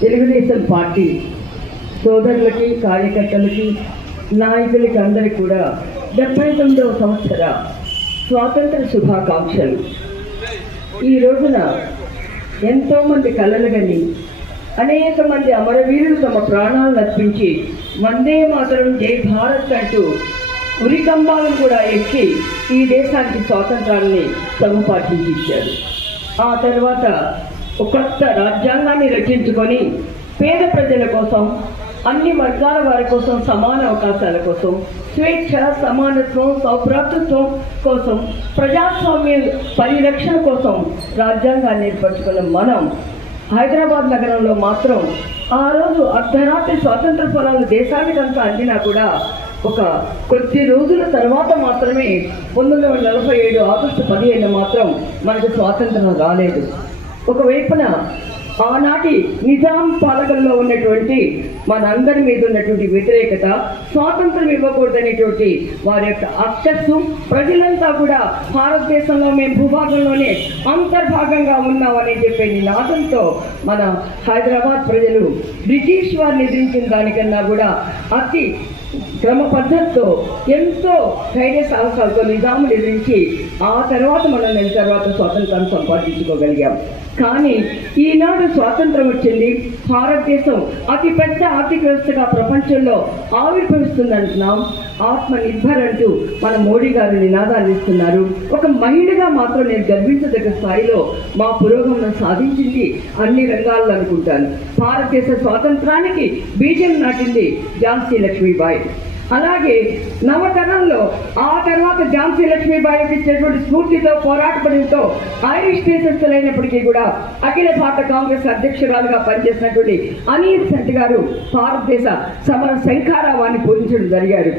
Telugu Desam party సోదరులకి, కార్యకర్తలకి, నాయకులకి అందరికీ కూడా 79వ సంవత్సర స్వాతంత్ర శుభాకాంక్షలు. ఈ రోజున ఎంతోమంది కలలుగని అనేక మంది అమరవీరులు తమ ప్రాణాలను అర్పించి వందే మాతరం జై భారత్ అంటూ ఉరికంబాలను కూడా ఎక్కి ఈ దేశానికి స్వాతంత్రాన్ని సముపార్జించి ఇచ్చారు. ఆ తర్వాత ఒక కొత్త రాజ్యాంగాన్ని రచించుకొని పేద ప్రజల కోసం, అన్ని వర్గాల వారి కోసం, సమాన అవకాశాల కోసం, స్వేచ్ఛ, సమానత్వం, సౌభ్రాతృత్వం కోసం, ప్రజాస్వామ్య పరిరక్షణ కోసం రాజ్యాంగాన్ని ఏర్పరచుకున్న మనం హైదరాబాద్ నగరంలో మాత్రం ఆ రోజు అర్ధరాత్రి స్వాతంత్ర ఫలాలు దేశానికంతా అందినా కూడా ఒక కొద్ది రోజుల తర్వాత మాత్రమే 1947 ఆగస్టు 15 మాత్రం మనకు స్వాతంత్రం రాలేదు. ఒకవైపున ఆనాటి నిజాం పాలకుల్లో ఉన్నటువంటి మనందరి మీద ఉన్నటువంటి వ్యతిరేకత, స్వాతంత్రం ఇవ్వకూడదనేటువంటి వారి యొక్క అక్కస్సు, ప్రజలంతా కూడా భారతదేశంలో మేము భూభాగంలోనే అంతర్భాగంగా ఉన్నామని చెప్పే నినాదంతో మన హైదరాబాద్ ప్రజలు బ్రిటిష్ వారిని ఎదిరించిన దానికన్నా కూడా అతి క్రమ పద్ధతితో ఎంతో ధైర్య సాహసాలతో నిజాములు ఎదిరించి ఆ తర్వాత మనం నెల తర్వాత స్వాతంత్రాన్ని సంపాదించుకోగలిగాం. కానీ ఈనాడు స్వాతంత్రం వచ్చింది, భారతదేశం అతి పెద్ద ఆర్థిక వ్యవస్థగా ప్రపంచంలో ఆవిర్భవిస్తుందంటున్నాం. ఆత్మ నిర్భర్ అంటూ మన మోడీ గారు నినాదాలు ఇస్తున్నారు. ఒక మహిళగా మాత్రం నేను గర్వించదగ్గ స్థాయిలో మా పురోగమనం సాధించింది అన్ని రంగాల్లో అనుకుంటాను. భారతదేశ స్వాతంత్రానికి బీజం నాటింది ఝాన్సీ లక్ష్మీబాయి. అలాగే నవతరంలో ఆ తర్వాత ఝాన్సీ లక్ష్మీబాయికి ఇచ్చేటువంటి స్ఫూర్తితో, పోరాటపడితో ఐరిష్ దేశస్థులైనప్పటికీ కూడా అఖిల భారత కాంగ్రెస్ అధ్యక్షురాలుగా పనిచేసినటువంటి అనీల్ సెంట్ గారు భారతదేశ సమర శంఖారావాన్ని పూజించడం జరిగారు.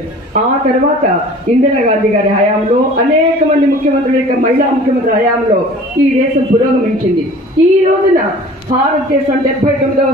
ఆ తర్వాత ఇందిరాగాంధీ గారి హయాంలో, అనేక మంది ముఖ్యమంత్రుల యొక్క మహిళా ముఖ్యమంత్రుల హయాంలో ఈ దేశం పురోగమించింది. ఈ రోజున భారతదేశం 79వ